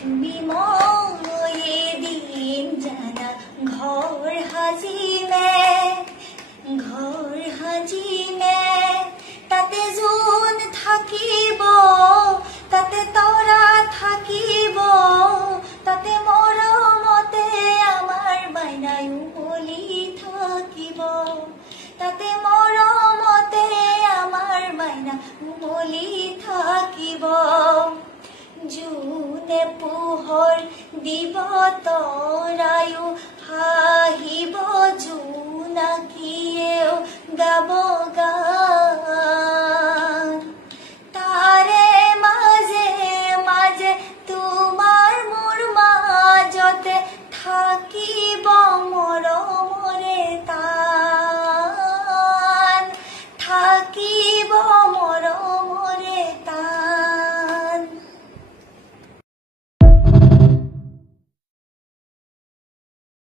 তুমি ময়ে দিন জানা ঘর হাজিমে তাতে জোন থাকিব তাতে তৰা থাকিব তাতে মৰমতে আমাৰ বাইনাই উমলি থাকিব তাতে মৰমতে আমাৰ বাইনা উমলি থাকিব জোনে পোহৰ দিব তৰায়ো হাঁহিব জোনাকীয়েও গাব গান